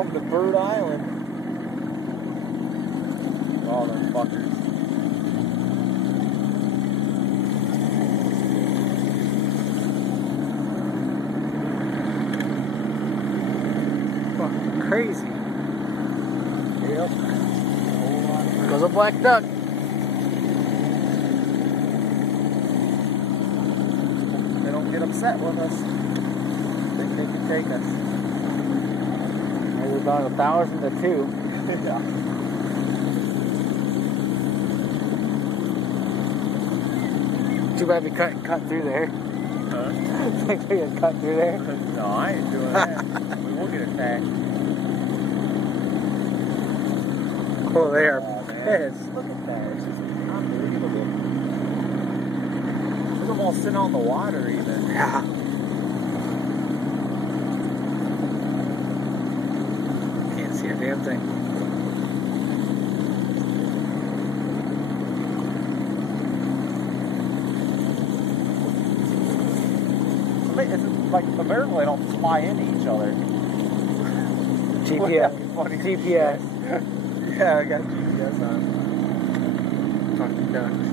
Welcome to Bird Island. Oh, them fuckers. Fucking crazy. Yep. Goes a black duck. They don't get upset with us. Think they can take us. There's about 1,000 to 2. Yeah. Too bad we cut through there. Huh? Think we could cut through there? No, I ain't doing that. We will get attacked. Oh, they are Man. pissed. Look at that. It's just unbelievable. Look at them all sitting on the water even. Yeah. Can't see a damn thing. It's like the bears, they don't fly into each other. GPS. GPS. Yeah, I got GPS on. Fucking ducks.